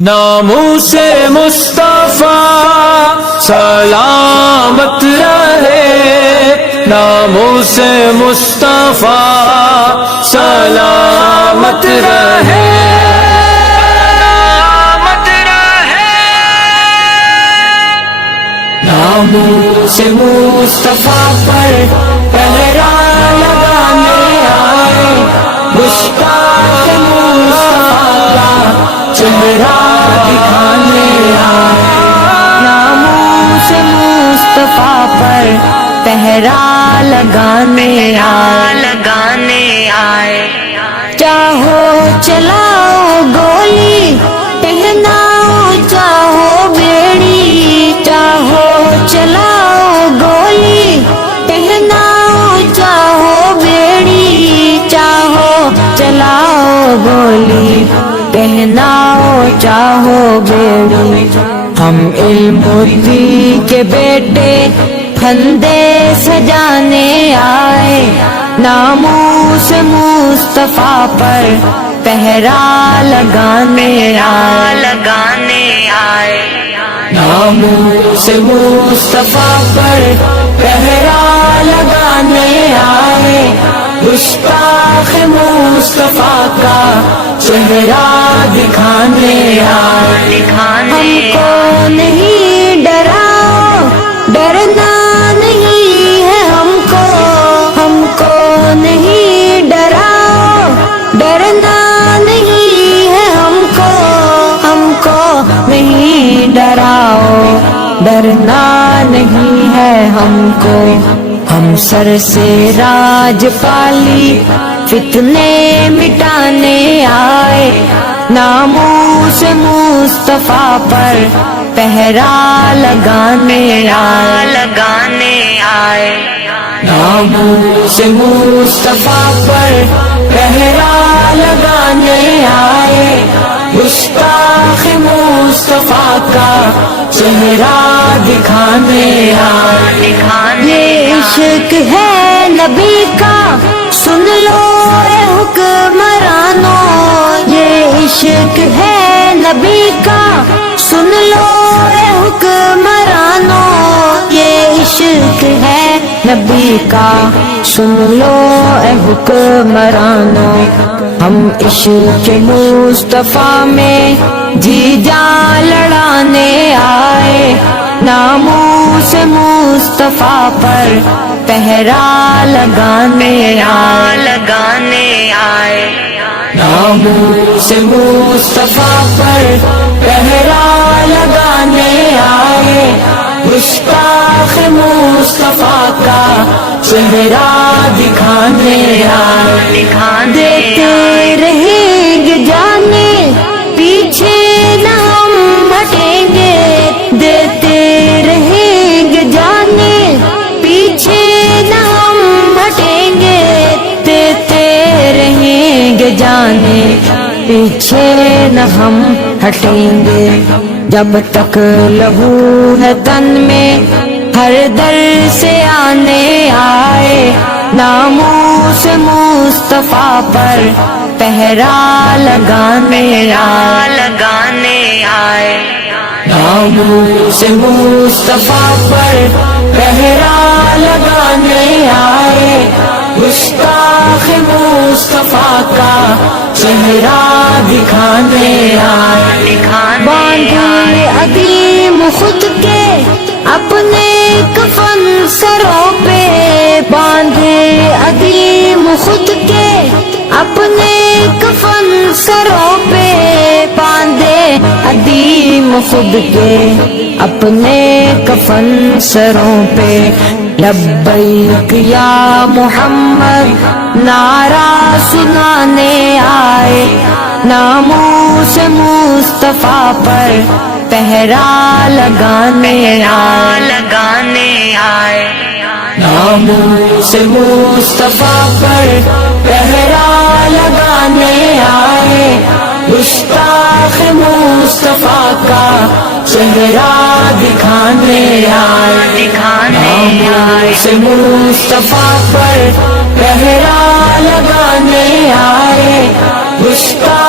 ناموس مصطفیٰ سلامت رہے، ناموس مصطفیٰ سلامت رہے، ناموس مصطفیٰ پر پہرا لگانے آئے، گستاخ مصطفیٰ کا چہرہ دکھانے آئے، ناموس مصطفیٰ پر پہرا لگانے آئے، چاہو چلاؤ گولی پہناؤ چاہو بیڑی، چاہو چلاؤ گولی پہناؤ چاہو بیڑی، چاہو چلاؤ گولی پہناؤ چاہو بیڑی، ہم علم الدین کے بیٹے پھندے سجانے آئے، ناموس مصطفیٰ پر پہرا لگانے آئے، ناموس مصطفیٰ پر پہرا لگانے آئے، گستاخ مصطفیٰ کا چہرہ دکھانے آئے، ہم کو نہیں ڈراؤ ڈرنا نہیں ہے ہم کو نہیں ڈراؤ ڈرنا نہیں ہے ہم کو نہیں ڈراؤ ڈرنا نہیں ہے ہم کو، ہم سر سے راج پالی فتنے مٹانے آئے، ناموس مصطفیٰ پر پہرا لگانے آئے، ناموس مصطفیٰ پر پہرا لگانے آئے، گستاخ مصطفیٰ کا چہرہ دکھانے آئے، یہ عشق ہے نبی کا سن لو اے حکمرانوں، یہ عشق ہے نبی کا سن لو اے حکمرانوں، یہ عشق ہے نبی کا سن لو اے حکمرانوں، ہم عشق مصطفیٰ میں جی جان لڑانے آئے، ناموس مصطفیٰ پر پہرا لگانے آئے، ناموس مصطفیٰ پر پہرا لگانے آئے، گستاخ مصطفیٰ کا چہرہ دکھانے آئے، دیتے رہیں گے جانے پیچھے نہ ہم ہٹیں گے، دیتے رہیں گے جانے پیچھے نہ ہم ہٹیں گے، دیتے رہیں گے جانے پیچھے نہ ہم ہٹیں گے، جب تک لہو ہے تن میں ہر در سے آنے آئے، ناموس مصطفیٰ پر پہرا لگانے آئے، ناموس مصطفیٰ پر پہرا لگانے آئے، گستاخ مصطفیٰ کا چہرہ دکھانے آئے، باندھے عظیم خود کے اپنے کفن سروں پہ، باندھے عظیم خود کے اپنے کفن سروں پہ، باندھے عظیم خود کے اپنے کفن سروں پہ، لبیک یا محمد نعرہ سنانے آئے، ناموس مصطفیٰ پر پہرا لگانے آئے، ناموس مصطفیٰ پر پہرا لگانے آئے، گستاخ مصطفیٰ کا چہرہ دکھانے آئے، ناموس مصطفیٰ پر پہرا لگانے آئے، گستاخ